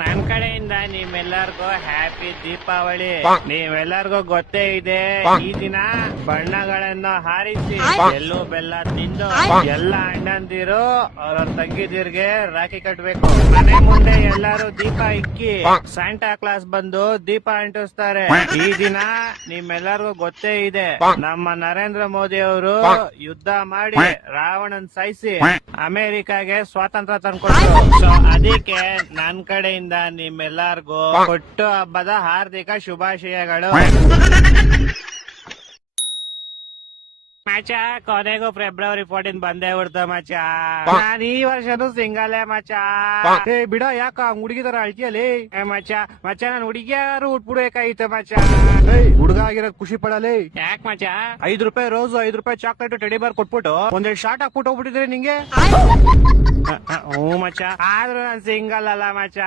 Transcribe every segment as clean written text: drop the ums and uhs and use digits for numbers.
ನನ್ ಕಡೆಯಿಂದ ನಿಮ್ಮೆಲ್ಲರಿಗೂ ಹ್ಯಾಪಿ ದೀಪಾವಳಿ. ನೀವೆಲ್ಲರಿಗೂ ಗೊತ್ತೇ ಇದೆ, ಈ ದಿನ ಬಣ್ಣಗಳನ್ನು ಹಾರಿಸಿ ಎಳ್ಳು ಬೆಲ್ಲ ತಿಂದು ಎಲ್ಲ ಅಣ್ಣಂದಿರು ಅವ್ರವ್ರ ತಂಗಿದಿರ್ಗೆ ರಾಖಿ ಕಟ್ಬೇಕು. ಮನೆ ಮುಂದೆ ಎಲ್ಲಾರು ದೀಪ ಇಕ್ಕಿ ಸ್ಯಾಂಟಾ ಕ್ಲಾಸ್ ಬಂದು ದೀಪ ಅಂಟಿಸ್ತಾರೆ. ಈ ದಿನ ನಿಮ್ಮೆಲ್ಲರಿಗೂ ಗೊತ್ತೇ ಇದೆ, ನಮ್ಮ ನರೇಂದ್ರ ಮೋದಿ ಅವರು ಯುದ್ಧ ಮಾಡಿ ರಾವಣನ್ ಸಾಯಿಸಿ ಅಮೆರಿಕಾಗೆ ಸ್ವಾತಂತ್ರ್ಯ ತಂದ್ಕೊಟ್ರು. ಸೊ ಅದಕ್ಕೆ ನನ್ ಕಡೆಯಿಂದ ನಿಮ್ಮೆಲ್ಲರಿಗೂ ಹುಟ್ಟು ಹಬ್ಬದ ಹಾರ್ದಿಕ ಶುಭಾಶಯಗಳು. ಮಚ ಕೊನೆಗೂ ಫೆಬ್ರವರಿ 14 ಬಂದೇ ಬಿಡ್ತ ಮಚ. ನಾನ್ ಈ ವರ್ಷನು ಸಿಂಗಲೇ ಮಚ. ಏ ಬಿಡ, ಯಾಕ ಹುಡುಗಿ ತರ ಅಳ್ತಿಯಲಿ ಮಚ? ಮಚ ನಾನ್ ಹುಡುಗಿಯಾರು ಉಟ್ಬಿಡ್ಬೇಕಾಯ್ತು ಮಚ. ಹುಡುಗ ಆಗಿರೋದ್ ಖುಷಿ ಪಡಲಿ. ಯಾಕ ಮಚ? ₹5 ರೋಸು, ₹5 ಚಾಕ್ಲೇಟ್, ಟೆಡಿ ಬಾರ್ ಕೊಟ್ಬಿಟ್ಟು ಒಂದೆರಡು ಶಾರ್ಟ್ ಹಾಕ್ಬಿಟ್ಟು ಹೋಗ್ಬಿಟ್ಟಿದ್ರೆ ನಿಂಗೆ. ಹ್ಞೂ ಮಚ, ಆದ್ರೂ ನಾನ್ ಸಿಂಗಲ್ ಅಲ್ಲ ಮಚ.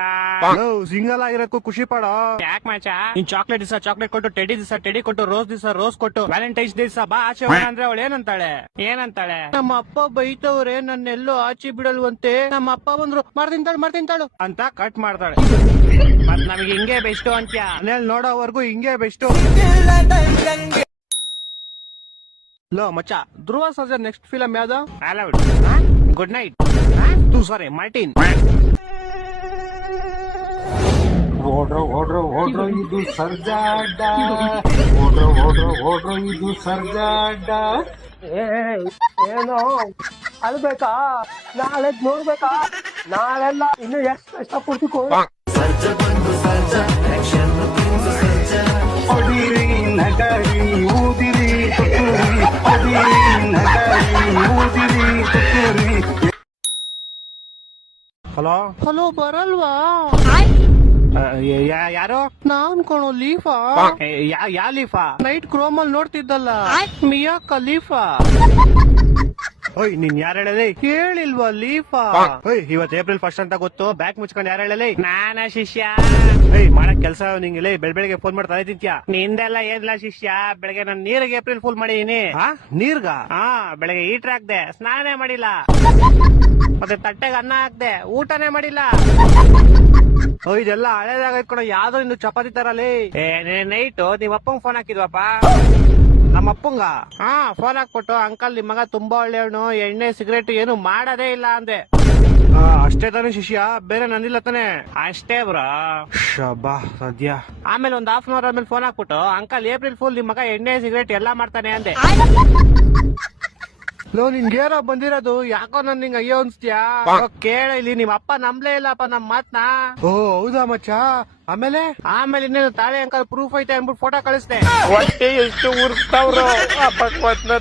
ಸಿಂಗಲ್ ಆಗಿರೋದಕ್ಕೂ ಖುಷಿ ಪಡೋ. ಯಾಕ ಮಚ? ನೀನ್ ಚಾಕ್ಲೇಟ್ ದಿವಸ ಚಾಕ್ಲೇಟ್ ಕೊಟ್ಟು, ಟೆಡಿ ದಿವಸ ಟೆಡಿ ಕೊಟ್ಟು, ರೋಸ್ ದಿವಸ ರೋಸ್ ಕೊಟ್ಟು, ವ್ಯಾಲೆಂಟೈನ್ಸ್ ಡೇ ದಿವಸ ಬಾ ಆಚೆ ಅಂದ್ರೆ ಅವಳು ಏನಂತಾಳೆ? ನಮ್ಮ ಅಪ್ಪ ಬೈತವ್ರೆ ನನ್ನೆಲ್ಲೋ ಆಚೆ ಬಿಡಲ್ವಂತೆ, ನಮ್ಮ ಅಪ್ಪ ಬಂದ್ರು ಮಾಡ್ತಿಂತಾಳು ಅಂತ ಕಟ್ ಮಾಡ್ತಾಳೆ. ಮತ್ ನಮಗೆ ಹಿಂಗೆ ಬೆಸ್ಟ್ ಅಂತ್ಯ. ಮನೇಲಿ ನೋಡೋವರೆಗೂ ಹಿಂಗೆ ಬೆಸ್ಟ್. ಲೋ ಮಚ್ಚ, ಧ್ರುವ ಸರ್ಜಾ ನೆಕ್ಸ್ಟ್ ಫಿಲಂ ಯಾವ್ದು? Good night. Sorry, Martin. ಓಡ್ರೋ ಇದು ಸರ್ಜಾಡ, ಓಡ್ರೋ ಇದು ಸರ್ಜಾಡ. ಏನೋ ಅಳ್ಬೇಕಾ? ನಾಳೆ ನೋಡ್ಬೇಕಾ? ನಾಳೆಲ್ಲ ಇನ್ನು ಎಷ್ಟು ಕಷ್ಟಪಡ್ತಿಕೋ. ಹೊಡಿರಿ ನಗರಿ ಊದಿರಿ ತುತ್ತೂರಿ, ಹೊಡಿರಿ ನಗರಿ ಊದಿರಿ ತುತ್ತೂರಿ. ಹಲೋ ಬರಲ್ವಾ? ಯಾರು? ನಾನ್ ಕಣೋ, ಲೀಫಾ. ಯಾ ಲೀಫಾ? Night ಕ್ರೋಮಲ್ ನೋಡ್ತಿದ್ದಲ್ಲ, Miya Khalifa. ಓಯ್, ನೀನ್ ಯಾರು ಹೇಳಲಿ? ಹೇಳಿಲ್ವಾ ಲೀಫಾ? ಇವತ್ ಏಪ್ರಿಲ್ 1 ಅಂತ ಗೊತ್ತು, ಬ್ಯಾಗ್ ಮುಚ್ಕೊಂಡು ಯಾರು ಹೇಳಲಿ? ನಾನ ಶಿಷ್ಯ. ಮಾಡಕ್ ಕೆಲ್ಸ ನಿಂಗೆ ಬೆಳಗ್ಗೆ ಫೋನ್ ಮಾಡ್ತಾ ತಿಂತ್ಯಾ? ನಿಂದೆಲ್ಲ ಏನಿಲ್ಲ ಶಿಷ್ಯ. ಬೆಳಗ್ಗೆ ನಾನು ನೀರಿಗೆ ಏಪ್ರಿಲ್ ಫುಲ್ ಮಾಡಿದೀನಿ. ನೀರ್ಗ? ಬೆಳಗ್ಗೆ ಹೀಟರ್ ಹಾಕ್ದೆ, ಸ್ನಾನ ಮಾಡಿಲ್ಲ. ಮತ್ತೆ ತಟ್ಟೆಗೆ ಅನ್ನ ಹಾಕ್ದೆ, ಊಟನೇ ಮಾಡಿಲ್ಲ. ಇದೆಲ್ಲ ಹಳೇದಾಗ ಇಟ್ಕೊಂಡು ಯಾವ್ದೋ ಇನ್ನು ಚಪಾತಿ ತರಲಿ. ನೈಟ್ ನಿಮ್ ಅಪ್ಪಂಗ್ ಫೋನ್ ಹಾಕಿದ್ವಪ್ಪ. ನಮ್ಮ ಅಪ್ಪಂಗ ಫೋನ್ ಹಾಕ್ಬಿಟ್ಟು, ಅಂಕಲ್ ನಿಮ್ ಮಗ ತುಂಬಾ ಒಳ್ಳೆಯವನು, ಎಣ್ಣೆ ಸಿಗರೇಟ್ ಏನು ಮಾಡೋದೇ ಇಲ್ಲ ಅಂದೆ. ಅಷ್ಟೇ ತಾನೇ ಶಿಷ್ಯ, ಬೇರೆ ನಂದಿಲ್ಲ ತಾನೆ? ಅಷ್ಟೇ ಬ್ರೋ. ಶಬಾ ಸದ್ಯ. ಆಮೇಲೆ ಒಂದ್ ಹಾಫ್ ಅನ್ ಅವರ್ ಆದ್ಮೇಲೆ ಫೋನ್ ಹಾಕ್ಬಿಟ್ಟು, ಅಂಕಲ್ ಏಪ್ರಿಲ್ ಫುಲ್ ನಿಮ್ ಮಗ ಎಣ್ಣೆ ಸಿಗರೇಟ್ ಎಲ್ಲಾ ಮಾಡ್ತಾನೆ ಅಂದೆ. ಲೋ, ನಿನ್ಗೇನೋ ಬಂದಿರೋದು, ಯಾಕೋ ನನ್ ನಿಂಗೆ ಅಯ್ಯೋ ಅನ್ಸ್ತೀಯಾ? ಕೇಳ ಇಲ್ಲಿ, ನಿಮ್ ಅಪ್ಪ ನಂಬ್ಲೇ ಇಲ್ಲಪ್ಪ ನಮ್ ಮಾತ್ನ. ಓ ಹೌದಾ ಮಚ್ಚ? ಆಮೇಲೆ ಇನ್ನೇನು ತಾಳೆ ಅಂಕಲ್ ಪ್ರೂಫ್ ಐತೆ ಅನ್ಬಿಟ್ಟು ಫೋಟೋ ಕಳಿಸ್ದೆ. ಹೊಟ್ಟೆ ಎಷ್ಟು ಉರ್ಸ್ತಾವ್ರು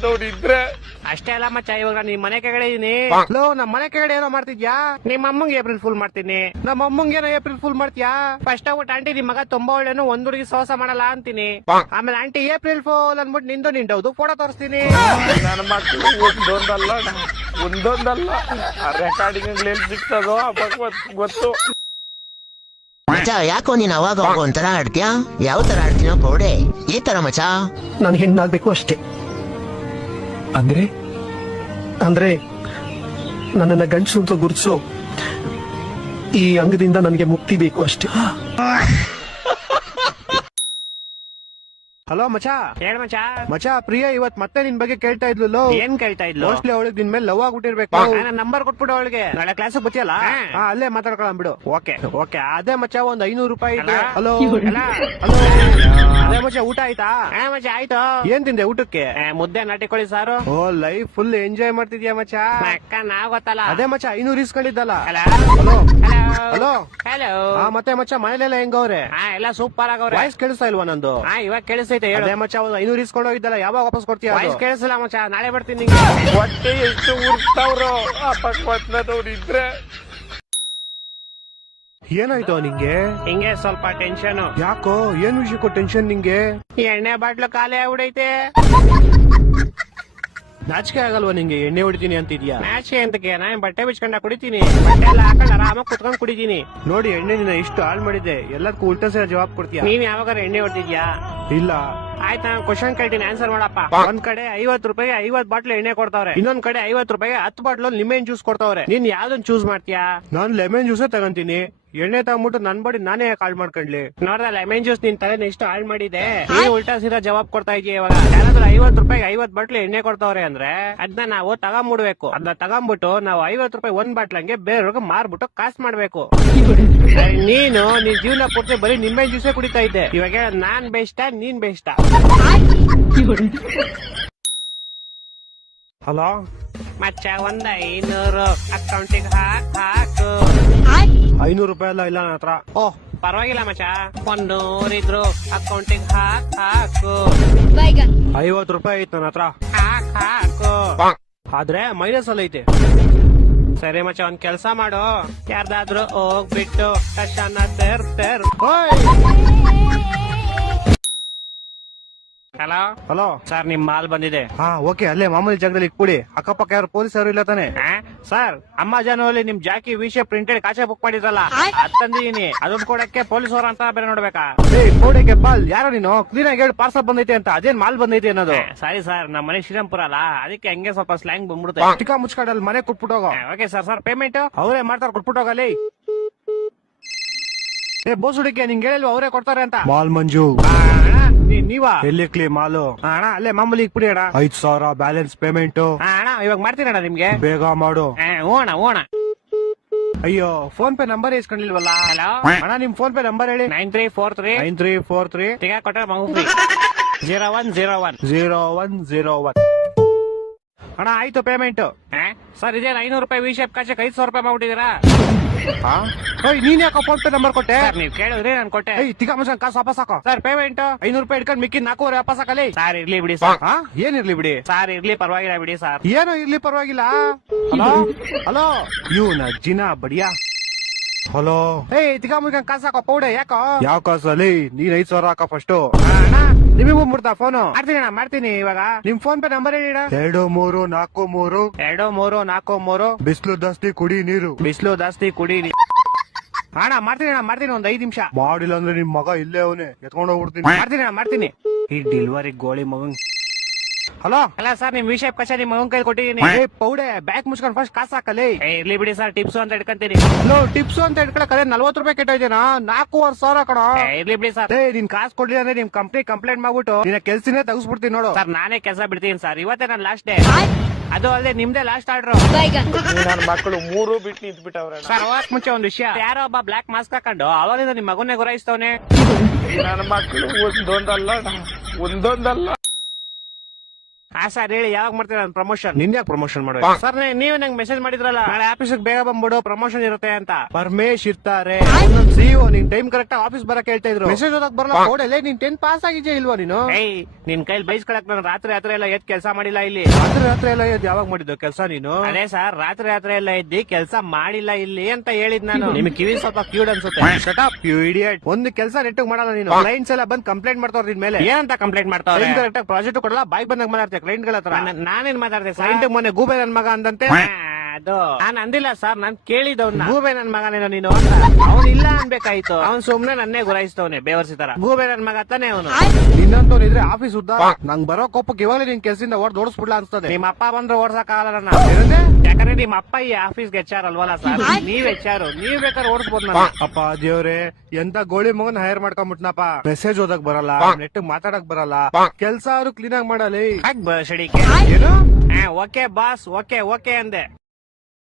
ನೋಡಿದ್ರೆ. ಅಷ್ಟೇ ಅಲ್ಲ ಮಚ್ಚ, ಇವಾಗ ನಿಮ್ ಮನೆ ಕೆಳಗಡೆ ಇದೀನಿ. ಲೋ, ನಮ್ ಮನೆ ಕೆಳಗಡೆ ಏನೋ ಮಾಡ್ತಿದ್ಯಾ? ನಿಮ್ ಅಮ್ಮಂಗೆ ಏಪ್ರಿಲ್ ಫುಲ್ ಮಾಡ್ತೀನಿ. ನಮ್ಮ ಅಮ್ಮಂಗೆ ಏನೋ ಏಪ್ರಿಲ್ ಫುಲ್ ಮಾಡ್ತೀಯಾ? ಫಸ್ಟ್ ಆಗ್ಬಿಟ್ಟು ಆಂಟಿ ನಿಮ್ ಮಗ ತುಂಬಾ ಒಳ್ಳೆನು, ಒಂದ್ ಹುಡುಗಿ ಸೋಸ ಮಾಡಲ್ಲ ಅಂತೀನಿ. ಆಮೇಲೆ ಆಂಟಿ ಏಪ್ರಿಲ್ ಫುಲ್ ಅನ್ಬಿಟ್ಟು ನಿಂದೌದು ಫೋಟೋ ತೋರಿಸ್ತೀನಿ. ನನ್ನ ಮಕ್ಕಳು ಒಂದೊಂದಲ್ಲ ರೆಕಾರ್ಡಿಂಗ್ ಎಲ್ಲಿ ಸಿಗ್ತದೋ ಗೊತ್ತು. ಮಚ, ಯಾಕೋ ನೀನ್ ಅವಾಗ ಒಂಥರ ಆಡ್ತೀಯ? ಯಾವ ತರ ಆಡ್ತೀನೋ ಪೌಡೆ? ಈ ತರ ಮಚ. ನಾನು ಹೆಣ್ಣಾಗ್ಬೇಕು ಅಷ್ಟೇ. ಅಂದ್ರೆ ನನ್ನನ್ನ ಗಂಡಸು ಅಂತ ಗುರುತಿಸೋ ಈ ಅಂಗದಿಂದ ನನಗೆ ಮುಕ್ತಿ ಬೇಕು ಅಷ್ಟೇ. ಹಲೋ ಮಚಾ. ಹೇಳ ಮಚಾ. ಮಚಾ, ಪ್ರಿಯಾ ಇವತ್ ಮತ್ತೆ ನಿನ್ ಬಗ್ಗೆ ಕೇಳ್ತಾ ಇದ್ಲು. ಏನ್ ಕೇಳ್ತಾ ಇದ್ಲು? ಮೋಸ್ಟ್ಲಿ ಅವಳಿಗೆ ನಿನ್ ಮೇಲೆ ಲವ್ ಆಗ್ಬಿಟ್ಟಿರ್ಬೇಕು. ನಂಬರ್ ಕೊಟ್ಬಿಡು ಅವಳಿಗೆ, ನಾಳೆ ಕ್ಲಾಸ್ ಬತ್ತಿಯಲ್ಲ, ಅಲ್ಲೇ ಮಾತಾಡ್ಕೊಳ್ಳ ಬಿಡು. ಓಕೆ ಅದೇ ಮಚಾ, ಒಂದ್ ₹500 ಇದೆ. ಹಲೋ ಅದೇ ಮಚಾ, ಊಟ ಆಯ್ತಾ? ಮಚಾ ಆಯ್ತು. ಏನ್ ತಿಂದೆ ಊಟಕ್ಕೆ? ಮುದ್ದೆ ನಾಟಿಕೋಳಿ ಸಾರು. ಓ, ಲೈಫ್ ಫುಲ್ ಎಂಜಾಯ್ ಮಾಡ್ತಿದ್ಯಾ ಮಚಾ? ಅಕ್ಕ ನಾವ್ ಗೊತ್ತಲ್ಲ. ಅದೇ ಮಚಾ 500 ಇಸ್ಕೊಂಡಿದ್ದಲ್ಲ. ಹಲೋ. ಮತ್ತೆ ಮಚ್ಚ, ಮನೇಲೆಲ್ಲ ಹೆಂಗವ್ರೆ? ಎಲ್ಲ ಸೂಪರ್ ಆಗವ್ರೆ. ವಾಯ್ಸ್ ಕೇಳಿಸ್ತಾ ಇಲ್ವಾ ನಂದು? ಇವಾಗ ಕೇಳಿಸ್ತೈತೆ. ಅದೇ ಮಚ್ಚ, 500 ಇಸ್ಕೊಂಡು ಹೋಗಿದ್ದಲ್ಲ, ಯಾವಾಗ ವಾಪಸ್ ಕೊಡ್ತೀಯ? ವಾಯ್ಸ್ ಕೇಳಿಸಲ್ಲ ಮಚ್ಚ, ನಾಳೆ ಬರ್ತೀನಿ. ಹೊಟ್ಟೆ ಎಷ್ಟು ಉರ್ಸ್ತಾವ್ರು ನೋಡಿದ್ರೆ. ಏನಾಯ್ತು ನಿಂಗೆ? ಹಿಂಗೆ ಸ್ವಲ್ಪ ಟೆನ್ಷನ್. ಯಾಕೋ? ಏನ್ ವಿಷಯಕ್ಕೂ ಟೆನ್ಷನ್ ನಿಂಗೆ? ಎಣ್ಣೆ ಬಾಟ್ಲು ಖಾಲಿ ಆಗ್ಬಿಡೈತೆ. ನಾಚಿಕೆ ಆಗಲ್ವಾ ನಿಂಗೆ? ಎಣ್ಣೆ ಹೊಡಿತೀನಿ ಅಂತಿದ್ಯಾ? ನಾಚಿಕೆ ಅಂತಕ್ಕೆ ನಾನ್ ಬಟ್ಟೆ ಬಿಚ್ಕೊಂಡ ಕುಡಿತೀನಿ. ಬಟ್ಟೆ ಎಲ್ಲ ಹಾಕೊಂಡು ಆರಾಮಾಗಿ ಕುತ್ಕೊಂಡ್ ಕುಡಿತೀನಿ. ನೋಡಿ, ಎಣ್ಣೆ ನಿನ್ನ ಇಷ್ಟು ಹಾಳು ಮಾಡಿದ್ದೆ, ಎಲ್ಲದಕ್ಕೂ ಉಲ್ಟಾ ಸೇರ ಜವಾಬ್ ಕೊಡ್ತೀಯ. ನೀನ್ ಯಾವಾಗ ಎಣ್ಣೆ ಹೊಡ್ತಿದ್ಯಾ? ಇಲ್ಲ. ಆಯ್ತು ನಾನು ಕ್ವಶನ್ ಕೇಳ್ತೀನಿ ಆನ್ಸರ್ ಮಾಡಪ್ಪ. ಒಂದ್ ಕಡೆ 50 ರೂಪಾಯಿಗೆ 50 ಬಾಟ್ಲ್ ಎಣ್ಣೆ ಕೊಡ್ತಾವ್ರೆ, ಇನ್ನೊಂದ್ ಕಡೆ 50 ರೂಪಾಯಿಗೆ 10 ಬಾಟ್ಲ್ ಲೆಮನ್ ಜ್ಯೂಸ್ ಕೊಡ್ತಾವ್ರೆ. ನೀನ್ ಯಾವ್ದನ್ ಚೂಸ್ ಮಾಡ್ತೀಯಾ? ನಾನ್ ಲೆಮನ್ ಜ್ಯೂಸೇ ತಗೊಂತೀನಿ. ಎಣ್ಣೆ ತಗೊಂಡ್ಬಿಟ್ಟು ನನ್ ಬಡಿ ನಾನೇ ಕಾಲ್ ಮಾಡ್ಕೊಂಡ್ಲಿ. ನೋಡ್ದ ಲೆಮನ್ ಜ್ಯೂಸ್ ನಿನ್ ತಲೆ ಎಷ್ಟು ಹಾಳ್ ಮಾಡಿದೆ. ನೀನ್ ಉಲ್ಟಾ ಸೀದಾ ಜವಾಬ್ ಕೊಡ್ತಾ ಇದೀಯ. ಇವಾಗ ಯಾರಾದ್ರೂ 50 ರೂಪಾಯಿಗೆ 50 ಬಾಟ್ಲ್ ಎಣ್ಣೆ ಕೊಡ್ತಾವ್ರೆ ಅಂದ್ರೆ ಅದನ್ನ ನಾವು ತಗೊಂಡ್ಬಿಡ್ಬೇಕು. ಅದನ್ನ ತಗೊಂಡ್ಬಿಟ್ಟು ನಾವು 50 ರೂಪಾಯಿ ಒಂದ್ ಬಾಟ್ಲ್ ಹಂಗೆ ಬೇರೆಯವ್ರಿಗೆ ಮಾರ್ಬಿಟ್ಟು ಕಾಸ್ ಮಾಡ್ಬೇಕು. ನೀನ್ ಜೀವನ ಪೂರ್ತಿ ಬರೀ ನಿಂಬೆ ಜ್ಯೂಸೇ ಕುಡಿತಾ ಇದ್ದೆ. ಇವಾಗ ನಾನ್ ಬೆಸ್ಟಾ ನೀನ್ ಬೆಸ್ಟಾ? ಹಲೋ ಮಚ್ಚ, ಒಂದ್ 500 ಅಕೌಂಟಿಗೆ ಹಾಕು. 500 ರೂಪಾಯಿ ಎಲ್ಲ ಇಲ್ಲ ನನ್ನ ಹತ್ರ. ಓಹ್ ಪರವಾಗಿಲ್ಲ ಮಚ್ಚ, 100 ಇದ್ರು ಅಕೌಂಟಿಗೆ ಹಾಕು. 50 ರೂಪಾಯಿ ಐತ್ ನನ್ನ ಹತ್ರ. ಹಾಕು ಆದ್ರೆ ಮೈನಸ್ ಅಲ್ಲಿ ಐತೆ. ಸರಿ ಮಚ್ಚ, ಒಂದ್ ಕೆಲ್ಸ ಮಾಡು, ಯಾರ್ದಾದ್ರು ಹೋಗ್ಬಿಟ್ಟು ಕಷಾನ ತೆರ್. ಹಲೋ ಹಲೋ ಸರ್, ನಿಮ್ ಮಾಲ್ ಬಂದಿದೆ. ಹಾ ಓಕೆ, ಅಲ್ಲೇ ಮಾಮೂಲಿ ಜಾಗದಲ್ಲಿ ಇಟ್ಬಿಡಿ. ಅಕ್ಕಪಕ್ಕ ಯಾರು ಪೊಲೀಸ್ ಯಾರು ಇಲ್ಲ ತಾನೆ? ಸರ್, ಅಮೆಜಾನ್ ನಿಮ್ ಜಾಕಿ ವಿಷಯ ಪ್ರಿಂಟೆಡ್ ಕಾಚೆ ಬುಕ್ ಮಾಡಿದ್ರಲ್ಲ, ಅದ್ ತಂದಿದೀನಿ. ಅದನ್ನ ಕೊಡಕ್ಕೆ ಪೊಲೀಸ್ ಅವ್ರ ಅಂತ ಬೇರೆ ನೋಡ್ಬೇಕಾ? ಕೋಡೆಗೆ ಬಾಲ್ ಯಾರೋ ನೀನು ಕ್ಲೀನ್ ಆಗಿ ಹೇಳಿ ಪಾರ್ಸಲ್ ಬಂದೈತೆ ಅಂತ. ಅದೇನ್ ಮಾಲ್ ಬಂದೈತೆ ಅನ್ನೋದು? ಸಾರಿ ಸರ್, ನಮ್ಮ ಮನೆ ಶ್ರೀರಾಮ್ಪುರ ಅಲ್ಲ, ಅದಕ್ಕೆ ಹಂಗೆ ಸ್ವಲ್ಪ ಸ್ಲ್ಯಾಂಗ್ ಬಂದ್ಬಿಡುತ್ತೆ. ಚಿಕ್ಕ ಮುಚ್ಕಾಡಲ್ಲಿ ಮನೆ ಕೊಟ್ಬಿಟ್ಟೋಗ. Okay sir. ಸರ್ ಪೇಮೆಂಟ್ ಅವರೇ ಮಾಡ್ತಾರೆ, ಕೊಟ್ಬಿಟ್ಟೋಗಲ್ಲಿ. ಬೋಸುಡಿಕೆ ನಿಂಗೆ ಹೇಳಿಲ್ವ ಅವರೇ ಕೊಡ್ತಾರೆ ಅಂತ? ಮಾಲ್ ಮಂಜು ನೀವಾ? ಎಲ್ಲಿ ಕ್ಲೀ ಮಾಲು? ಅಣ್ಣ ಅಲ್ಲೇ ಮಾಮೂಲಿ ಇಕ್ಬಿಡಿ ಅಣ್ಣ. 5,000 ಬ್ಯಾಲೆನ್ಸ್ ಪೇಮೆಂಟ್. ಅಣ್ಣ ಇವಾಗ ಮಾಡ್ತೀನಿ ಅಣ್ಣ, ನಿಮ್ಗೆ ಬೇಗ ಮಾಡು. ಓಣ. ಅಯ್ಯೋ, ಫೋನ್ ಪೇ ನಂಬರ್ ಇಸ್ಕೊಂಡಿಲ್ವಲ್ಲ? ಹಲೋ ಅಣ್ಣ, ನಿಮ್ ಫೋನ್ ಪೇ ನಂಬರ್ ಹೇಳಿ. 9343 ತಿಗ ಕೊಟ್ಟ ಮಗು 0101. ಅಣ್ಣ ಆಯ್ತು ಪೇಮೆಂಟ್. ಸರ್ ಇದೇ 500 ರೂಪಾಯಿ ವಿ ಶೇಪ್ ಕಾಚಕ್ಕೆ 500 ರೂಪಾಯಿ ಮಾಡ್ಬಿಟ್ಟಿದ್ದೀರಾ? ನೀನ್ ಯಾಕೆ ಫೋನ್ ಪೇ ನಂಬರ್ ಕೊಟ್ಟೆ? ನೀವ್ ಕೇಳಿದ್ರಿ ನಾನು ಕೊಟ್ಟೆ. ತಿಗ ಮನುಷ್ಯನ್ ಕಾಸು ವಾಪಸ್ ಹಾಕೋ. ಸರ್ ಪೇಮೆಂಟ್ 500 ರೂಪಾಯಿ ಇಟ್ಕೊಂಡು ಮಿಕ್ಕಿ 400 ವಾಪಸ್ ಹಾಕಲಿ. ಸರ್ ಇರ್ಲಿ ಬಿಡಿ ಸರ್. ಏನಿರ್ಲಿ ಬಿಡಿ ಸರ್? ಇರ್ಲಿ ಪರವಾಗಿಲ್ಲ ಬಿಡಿ ಸರ್. ಏನೋ ಇರ್ಲಿ ಪರವಾಗಿಲ್ಲ. ಹಲೋ ಇವ್ನ ಜಿನ ಬಡಿಯಾ. ಹಲೋ ತಿಗ ಮುಗಿನ ಕಾಸು ಹಾಕೋ ಪೌಡೆ. ಯಾಕೋ ಯಾವ ಕಾಸಲ್ಲಿ? ನೀನ್ 5,000 ಹಾಕೋ ಫಸ್ಟ್. ನಿಮಗೂ ಮುಡ್ತಾ ಫೋನು ಮಾಡ್ತೀನಿ ಇವಾಗ. ನಿಮ್ ಫೋನ್ ಪೇ ನಂಬರ್ ಹೇಳಿ. 2343 ಬಿಸ್ಲು ಜಾಸ್ತಿ ಕುಡಿ ನೀರು. ಅಣ್ಣ ಮಾಡ್ತೀನಿ ಒಂದ್ 5 ನಿಮಿಷ. ಮಾಡಿಲ್ಲ ಅಂದ್ರೆ ನಿಮ್ ಮಗ ಇಲ್ಲೇ ಅವನೇ ಎತ್ಕೊಂಡು ಹೋಗ್ಬಿಡ್ತೀನಿ. ಮಾಡ್ತೀನಿ ಈ ಡೆಲಿವರಿ ಗೋಳಿ ಮಗನ್. ಹಲೋ ಸರ್, ನಿಮ್ ವಿಷಯ ಕಷ ನಿಮ್ ಮಗನ್ ಕೈ ಕೊಟ್ಟಿದ್ದೀನಿ. ಪೌಡೆ ಬ್ಯಾಗ್ ಮುಚ್ಕೊಂಡು ಫಸ್ಟ್ ಕಾಸು ಹಾಕಲಿ. ಇರ್ಲಿ ಬಿಡಿ ಸರ್, ಟಿಪ್ಸ್ ಅಂತ ಇಟ್ಕೊಂತೀನಿ. ಟಿಪ್ಸ್ ಅಂತ ಇಟ್ಕೊಳಕ್ 40 ರೂಪಾಯಿ ಕೆಟ್ಟೋಯ್ತೇನಾ? 4,500 ಕಣ. ಇರ್ಲಿ ಬಿಡಿ ಸರ್. ನೀನ್ ಕಾಸು ಕೊಡ್ಲಿಲ್ಲ ಅಂದ್ರೆ ನಿಮ್ ಕಂಪ್ನಿ ಕಂಪ್ಲೇಂಟ್ ಮಾಡ್ಬಿಟ್ಟು ನಿನ್ನ ಕೆಲ್ಸನೇ ತೆಗಿಸ್ಬಿಡ್ತೀನಿ ನೋಡು. ಸರ್ ನಾನೇ ಕೆಲಸ ಬಿಡ್ತೀನಿ ಸರ್, ಇವತ್ತೇ ನಾನು ಲಾಸ್ಟ್ ಡೇ. ಅದು ಅಲ್ಲದೆ ನಿಮ್ದೇ ಲಾಸ್ಟ್ ಆರ್ಡರ್. ನನ್ನ ಮಕ್ಕಳು 3 ಬಿಟ್ಟು ನಿಂತ್ಬಿಟ್ಟವ್ರೆ. ಸರ್ ಹೋಗಕ್ ಮುಂಚೆ ಒಂದ್ ವಿಷಯ. ಯಾರೋ ಒಬ್ಬ ಬ್ಲಾಕ್ ಮಾಸ್ಕ್ ಹಾಕೊಂಡು ಅವಾಗಿಂದ ನಿಮ್ ಮಗನ್ನೇ ಗುರಾಯಿಸ್ತವನೆ. ನನ್ನ ಮಕ್ಕಳು ಒಂದೊಂದಲ್ಲ. ಸರ್ ಹೇಳಿ, ಯಾವಾಗ ಮಾಡ್ತೀರಾ ಪ್ರಮೋಷನ್? ನಿನ್ ಯಾಕೆ ಪ್ರಮೋಷನ್ ಮಾಡುವ? ಸರ್ ನೀವೇ ನಂಗೆ ಮೆಸೇಜ್ ಮಾಡಿದ್ರಲ್ಲ, ನಾಳೆ ಆಫೀಸ್ ಬೇಗ ಬಂದ್ಬಿಡು, ಪ್ರಮೋಷನ್ ಇರುತ್ತೆ ಅಂತ. ಪರಮೇಶ್ ಇರ್ತಾರೆ ಸಿಇಒ. ನೀನ್ ಟೈಮ್ ಕರೆಕ್ಟ್ ಆಫೀಸ್ ಬರಕ್ ಹೇಳ್ತಾ ಇದ್ರು. ಮೆಸೇಜ್ ಓದಕ್ ಬರಲ್ಲ. ಕೋಡಲ್ಲೇ ನೀನ್ 10 ಪಾಸ್ ಆಗಿದ್ಯಾ ಇಲ್ವಾ ನೀನು? ನಿನ್ ಕೈಲಿ ಬೈಸ್ಕೊಳಕ್ ನಾನು ರಾತ್ರಿ ಎಲ್ಲ ಎದ್ ಕೆಲಸ ಮಾಡಿಲ್ಲ ಇಲ್ಲಿ. ರಾತ್ರಿ ಎಲ್ಲ ಎದ್ ಯಾವಾಗ ಮಾಡಿದ್ದು ಕೆಲಸ ನೀನು? ಅದೇ ಸರ್, ರಾತ್ರಿ ಎಲ್ಲ ಎದ್ದಿ ಕೆಲಸ ಮಾಡಿಲ್ಲ ಇಲ್ಲಿ ಅಂತ ಹೇಳಿದ್ ನಾನು. ನಿಮ್ಗೆ ಕಿವಿ ಸ್ವಲ್ಪ ಕ್ಯೂಡ್ ಅನ್ಸುತ್ತೆ. Shut up you idiot. ಒಂದು ಕೆಲಸ ನೆಟ್ಟಿಗೆ ಮಾಡಲ್ಲ ನೀನು. ಕ್ಲೈಂಟ್ಸ್ ಎಲ್ಲ ಬಂದ್ ಕಂಪ್ಲೇಂಟ್ ಮಾಡ್ತಾವ್ರ ನಿನ್ ಮೇಲೆ. ಏನಂತ ಕಂಪ್ಲೇಂಟ್ ಮಾಡ್ತಾವ್ರೆ? ಕರೆಕ್ಟ್ ಪ್ರಾಜೆಕ್ಟ್ ಕೊಡಲ್ಲ, ಬಾಯ್ ಬಂದಾಗ ಮಾತಾಡ್ತಾರೆ ಕ್ಲೈಂಟ್ ಗಳ ಹತ್ರ. ನಾನೇನ್ ಮಾತಾಡ್ತೆ? ಕ್ಲೈಂಟ್ ಮೊನ್ನೆ ಗೂಬೆ ನನ್ ಮಗ ಅಂದಂತೆ. ಅದು ನಾನ್ ಅಂದಿಲ್ಲ ಸರ್, ನಾನ್ ಕೇಳಿದವ್ನ. ಗೂಬೆ ನನ್ ಮಗನೇನೋ ನೀನು ಅಂತ. ಅವ್ನು ಇಲ್ಲ ಅನ್ಬೇಕಾಯ್ತು. ಅವ್ನ್ ಸುಮ್ನೆ ನನ್ನೇ ಗುರಾಯಿಸ್ತವನೆ ಬೇವರ್ಸಿ ತರ. ಗೂಬೆ ನನ್ ಮಗ ತಾನೆ ಅವನು. ನಿನ್ನಂತವ್ನಿದ್ರೆ ಆಫೀಸ್ ಉದ್ದ. ನಂಗ್ ಬರೋ ಕೋಪಕ್ಕೆ ಇವಾಗಲೇ ನಿನ್ ಕೆಲ್ಸದಿಂದ ಓಡಿಸ್ಬಿಡ್ಲಾ ಅನ್ಸ್ತದೆ. ನಿಮ್ಮ ಅಪ್ಪ ಬಂದ್ರೆ ಓಡ್ಸಕ್ ಆಗಲ್ಲ ನನ್ನ. ಯಾಕಂದ್ರೆ ನಿಮ್ಮ ಅಪ್ಪ ಈ ಆಫೀಸ್ಗೆ HR ಅಲ್ವಲ್ಲ ಸರ್, ನೀವ್ HR. ನೀವ್ ಬೇಕಾದ್ರೆ ಓಡಿಸ್ಬೋದು ನನ್ನ. ಅಪ್ಪ ದೇವ್ರೆ, ಎಂತ ಗೋಳಿ ಮಗನ್ ಹೈರ್ ಮಾಡ್ಕೊಂಡ್ಬಿಟ್ನಪ್ಪ. ಮೆಸೇಜ್ ಓದಕ್ ಬರಲ್ಲ, ನೆಟ್ ಮಾತಾಡಕ್ ಬರಲ್ಲ, ಕೆಲ್ಸ ಕ್ಲೀನ್ ಆಗಿ ಮಾಡಲಿ. ಏನು? ಓಕೆ ಬಾಸ್, ಓಕೆ ಅಂದೆ.